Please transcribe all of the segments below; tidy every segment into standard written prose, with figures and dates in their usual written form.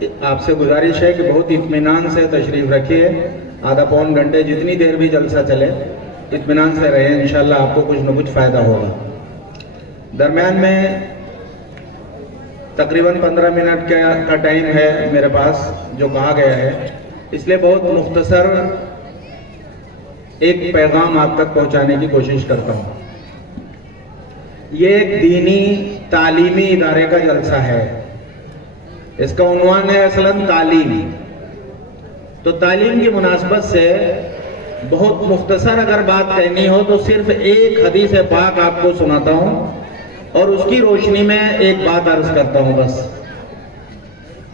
آپ سے گزارش ہے کہ بہت اطمینان سے تشریف رکھیے، آدھا پون گھنٹے جتنی دیر بھی جلسہ چلے اطمینان سے رہیں، انشاءاللہ آپ کو کچھ نہ کچھ فائدہ ہوگا۔ درمیان میں تقریباً 15 منٹ کا ٹائم ہے میرے پاس جو کہا گیا ہے، اس لیے بہت مختصر ایک پیغام آپ تک پہنچانے کی کوشش کرتا ہوں۔ یہ ایک دینی تعلیمی ادارے کا جلسہ ہے، اس کا عنوان ہے اصلاً تعلیم۔ تو تعلیم کی مناسبت سے بہت مختصر اگر بات کہنی ہو تو صرف ایک حدیث پاک آپ کو سناتا ہوں اور اس کی روشنی میں ایک بات عرض کرتا ہوں بس۔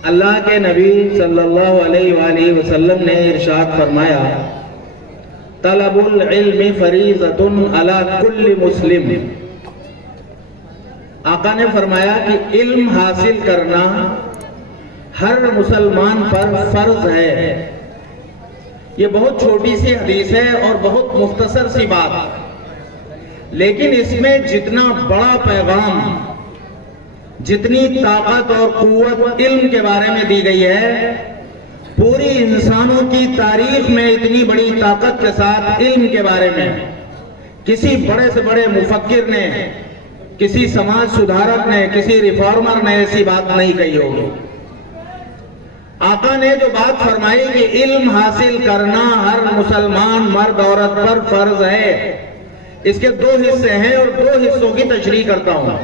اللہ کے نبی صلی اللہ علیہ وآلہ وسلم نے ارشاد فرمایا، طلب العلم فریضۃ علی کل مسلم۔ آقا نے فرمایا کہ علم حاصل کرنا ہر مسلمان پر فرض ہے۔ یہ بہت چھوٹی سی حدیث ہے اور بہت مختصر سی بات، لیکن اس میں جتنا بڑا پیغام، جتنی طاقت اور قوت علم کے بارے میں دی گئی ہے، پوری انسانوں کی تاریخ میں اتنی بڑی طاقت کے ساتھ علم کے بارے میں کسی بڑے سے بڑے مفکر نے، کسی سماج سدھارک نے، کسی ریفارمر نے ایسی بات نہیں کہی ہوگی۔ آقا نے جو بات فرمائی کہ علم حاصل کرنا ہر مسلمان مرد عورت پر فرض ہے، اس کے دو حصے ہیں اور دو حصوں کی تشریح کرتا ہوں۔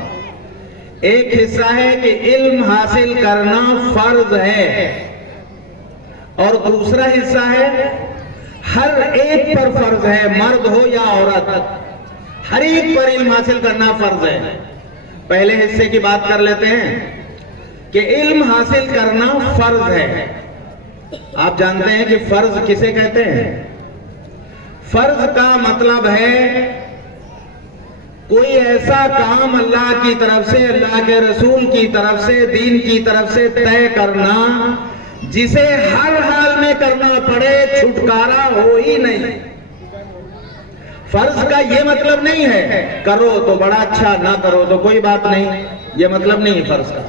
ایک حصہ ہے کہ علم حاصل کرنا فرض ہے اور دوسرا حصہ ہے ہر ایک پر فرض ہے، مرد ہو یا عورت، ہر ایک پر علم حاصل کرنا فرض ہے۔ پہلے حصے کی بات کر لیتے ہیں کہ علم حاصل کرنا فرض ہے۔ آپ جانتے ہیں کہ فرض کسے کہتے ہیں؟ فرض کا مطلب ہے کوئی ایسا کام اللہ کی طرف سے، اللہ کے رسول کی طرف سے، دین کی طرف سے طے کرنا جسے ہر حال میں کرنا پڑے، چھٹکارا ہو ہی نہیں۔ فرض کا یہ مطلب نہیں ہے کرو تو بڑا اچھا، نہ کرو تو کوئی بات نہیں، یہ مطلب نہیں ہے فرض کا۔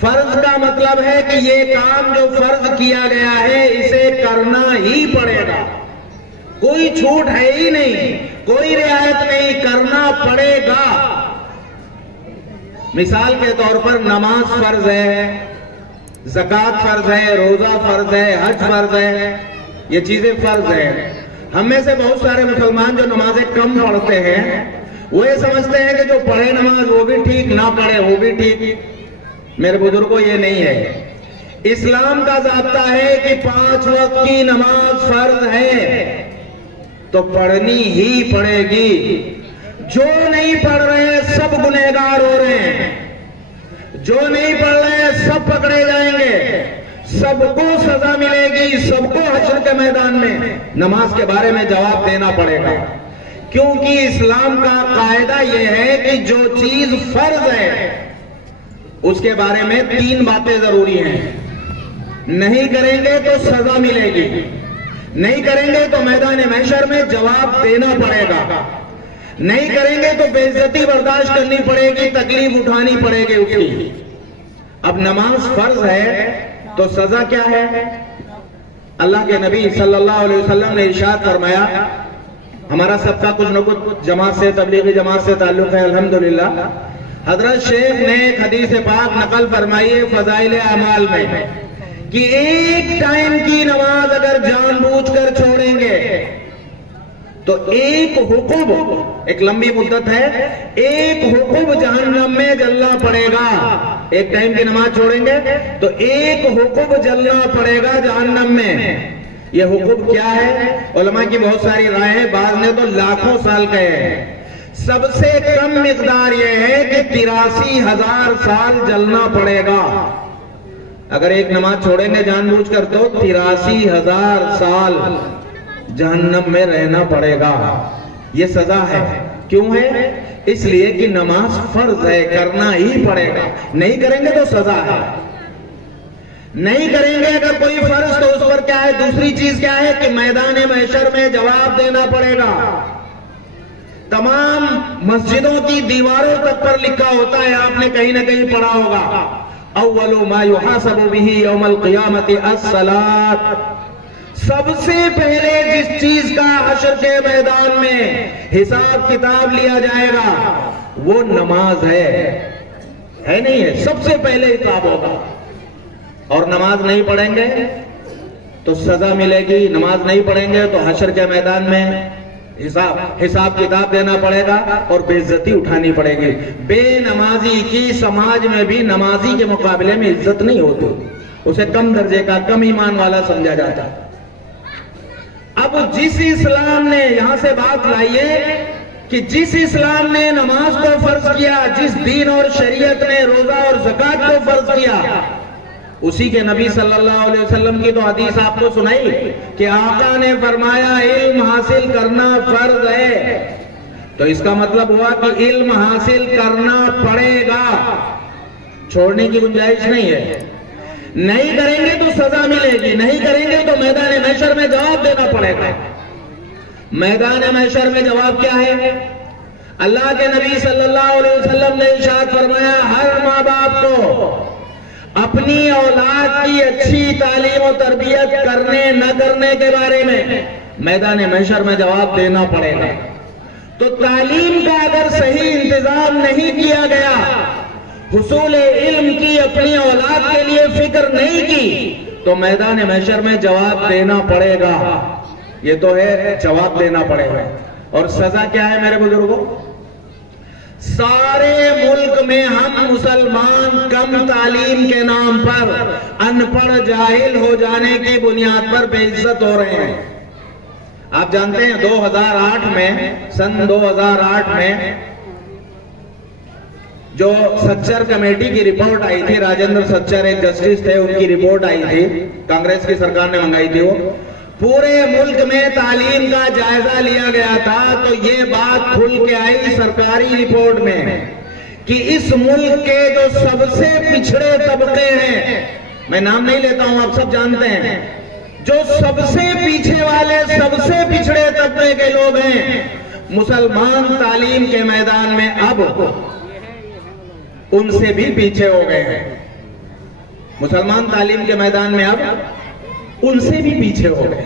فرض کا مطلب ہے کہ یہ کام جو فرض کیا گیا ہے اسے کرنا ہی پڑے گا، کوئی چھوٹ ہے ہی نہیں، کوئی رعایت نہیں، کرنا پڑے گا۔ مثال کے طور پر نماز فرض ہے، زکوٰۃ فرض ہے، روزہ فرض ہے، حج فرض ہے، یہ چیزیں فرض ہیں۔ ہم میں سے بہت سارے مسلمان جو نمازیں کم پڑھتے ہیں وہ یہ سمجھتے ہیں کہ جو پڑھے نماز وہ بھی ٹھیک، نہ پڑھے وہ بھی ٹھیک۔ میرے بزرگوں یہ نہیں ہے۔ اسلام کا ضابطہ ہے کہ 5 وقت کی نماز فرض ہے تو پڑھنی ہی پڑے گی۔ جو نہیں پڑھ رہے سب گنہگار ہو رہے ہیں، جو نہیں پڑھ رہے سب پکڑے جائیں گے، سب کو سزا ملے گی، سب کو حشر کے میدان میں نماز کے بارے میں جواب دینا پڑے گا۔ کیونکہ اسلام کا قاعدہ یہ ہے کہ جو چیز فرض ہے اس کے بارے میں 3 باتیں ضروری ہیں۔ نہیں کریں گے تو سزا ملے گی، نہیں کریں گے تو میدان محشر میں جواب دینا پڑے گا، نہیں کریں گے تو بے عزتی برداشت کرنی پڑے گی، تکلیف اٹھانی پڑے گی اس کی۔ اب نماز فرض ہے تو سزا کیا ہے؟ اللہ کے نبی صلی اللہ علیہ وسلم نے ارشاد فرمایا، ہمارا سب کا کچھ نہ کچھ جماعت سے، تبلیغی جماعت سے تعلق ہے الحمدللہ۔ حضرت شیخ نے ایک حدیث پاک نقل فرمائی ہے فضائل اعمال میں کہ ایک ٹائم کی نماز اگر جان بوجھ کر چھوڑیں گے تو ایک حقوب، ایک لمبی مدت ہے، ایک حقوب جہنم میں جلنا پڑے گا۔ ایک ٹائم کی نماز چھوڑیں گے تو ایک حقوب جلنا پڑے گا جہنم میں۔ یہ حقوب کیا ہے؟ علماء کی بہت ساری رائے ہیں، بعض نے تو لاکھوں سال کہے ہیں۔ سب سے کم مقدار یہ ہے کہ 83,000 سال جلنا پڑے گا۔ اگر ایک نماز چھوڑیں گے جان بوجھ کر تو 83,000 سال جہنم میں رہنا پڑے گا۔ یہ سزا ہے۔ کیوں ہے؟ اس لیے کہ نماز فرض ہے، کرنا ہی پڑے گا، نہیں کریں گے تو سزا ہے۔ نہیں کریں گے اگر کوئی فرض تو اس پر کیا ہے؟ دوسری چیز کیا ہے کہ میدان محشر میں جواب دینا پڑے گا۔ تمام مسجدوں کی دیواروں تک پر لکھا ہوتا ہے، آپ نے کہیں نہ کہیں پڑھا ہوگا، اول ما یحاسب به یوم القیامت الصلاۃ، سب سے پہلے جس چیز کا حشر کے میدان میں حساب کتاب لیا جائے گا وہ نماز ہے نہیں ہے، سب سے پہلے حساب ہوگا. اور نماز نہیں پڑھیں گے تو سزا ملے گی، نماز نہیں پڑھیں گے تو حشر کے میدان میں حساب کتاب دینا پڑے گا اور بے عزتی اٹھانی پڑے گی. بے نمازی کی سماج میں بھی نمازی کے مقابلے میں عزت نہیں ہوتی، اسے کم درجے کا، کم ایمان والا سمجھا جاتا. اب جس اسلام نے، یہاں سے بات لائیے کہ جس اسلام نے نماز کو فرض کیا، جس دین اور شریعت نے روزہ اور زکوٰۃ کو فرض کیا، اسی کے نبی صلی اللہ علیہ وسلم کی تو حدیث آپ کو سنائی کہ آقا نے فرمایا علم حاصل کرنا فرض ہے. تو اس کا مطلب ہوا کہ علم حاصل کرنا پڑے گا، چھوڑنے کی گنجائش نہیں ہے. نہیں کریں گے تو سزا ملے گی، نہیں کریں گے تو میدان محشر میں جواب دینا پڑے گا. میدان محشر میں جواب کیا ہے؟ اللہ کے نبی صلی اللہ علیہ وسلم نے ارشاد فرمایا ہر ماں باپ کو اپنی اولاد کی اچھی تعلیم و تربیت کرنے نہ کرنے کے بارے میں میدان محشر میں جواب دینا پڑے گا. تو تعلیم کا اگر صحیح انتظام نہیں کیا گیا، حصول علم کی اپنی اولاد کے لیے فکر نہیں کی، تو میدان محشر میں جواب دینا پڑے گا. یہ تو ہے، جواب دینا پڑے گا. اور سزا کیا ہے میرے بزرگوں؟ سارے ملک میں ہم مسلمان کم تعلیم کے نام پر ان پڑھ جاہل ہو جانے کی بنیاد پر بے عزت ہو رہے ہیں. آپ جانتے ہیں 2008 میں، سن 2008 میں جو سچر کمیٹی کی رپورٹ آئی تھی، راجندر سچر ایک جسٹس تھے، ان کی رپورٹ آئی تھی، کانگریس کی سرکار نے منگائی تھی. وہ پورے ملک میں تعلیم کا جائزہ لیا گیا تھا تو یہ بات کھل کے آئی سرکاری رپورٹ میں کہ اس ملک کے جو سب سے پچھڑے طبقے ہیں، میں نام نہیں لیتا ہوں، آپ سب جانتے ہیں، جو سب سے پیچھے والے، سب سے پچھڑے طبقے کے لوگ ہیں، مسلمان تعلیم کے میدان میں اب ان سے بھی پیچھے ہو گئے ہیں. مسلمان تعلیم کے میدان میں اب ان سے بھی پیچھے ہو گئے.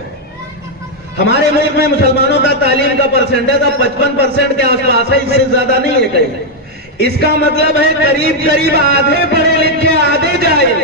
ہمارے ملک میں مسلمانوں کا تعلیم کا پرسنٹیج اب 55% کے آس پاس ہے، اس سے زیادہ نہیں ہے کہیں. اس کا مطلب ہے قریب آدھے پڑھے لکھے آدھے جاہل.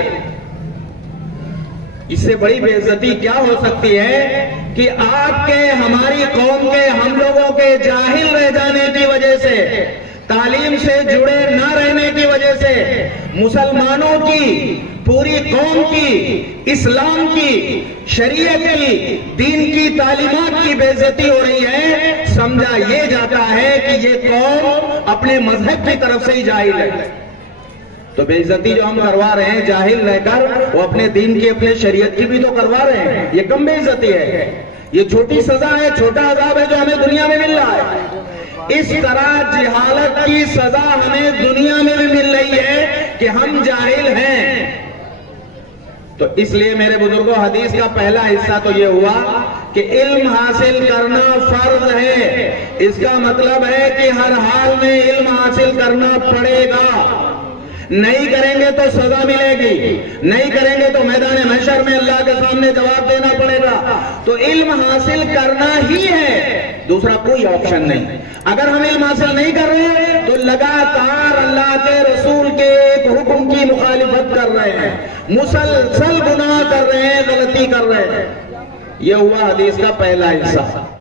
اس سے بڑی بے عزتی کیا ہو سکتی ہے کہ آپ کے، ہماری قوم کے، ہم لوگوں کے جاہل رہ جانے کی وجہ سے، تعلیم سے جڑے نہ رہنے کی وجہ سے مسلمانوں کی، پوری قوم کی، اسلام کی، شریعت کی، دین کی تعلیمات کی بے عزتی ہو رہی ہے. سمجھا یہ جاتا ہے کہ یہ قوم اپنے مذہب کی طرف سے ہی جاہل ہے. تو بے عزتی جو ہم کروا رہے ہیں جاہل رہ کر، وہ اپنے دین کی، اپنے شریعت کی بھی تو کروا رہے ہیں. یہ کم بے عزتی ہے، یہ چھوٹی سزا ہے، چھوٹا عذاب ہے جو ہمیں دنیا میں مل رہا ہے. اس طرح جہالت کی سزا ہمیں دنیا میں بھی مل رہی ہے کہ ہم جاہل ہیں. تو اس لیے میرے بزرگوں، حدیث کا پہلا حصہ تو یہ ہوا کہ علم حاصل کرنا فرض ہے. اس کا مطلب ہے کہ ہر حال میں علم حاصل کرنا پڑے گا. نہیں کریں گے تو سزا ملے گی، نہیں کریں گے تو میدان محشر میں اللہ کے سامنے جواب دینا پڑے گا. تو علم حاصل کرنا ہی ہے، دوسرا کوئی آپشن نہیں. اگر ہم علم حاصل نہیں کر رہے تو لگاتار اللہ کے رسول کے ایک حکم کی مخالفت کر رہے ہیں، مسلسل گناہ کر رہے ہیں، غلطی کر رہے ہیں. یہ ہوا حدیث کا پہلا حصہ.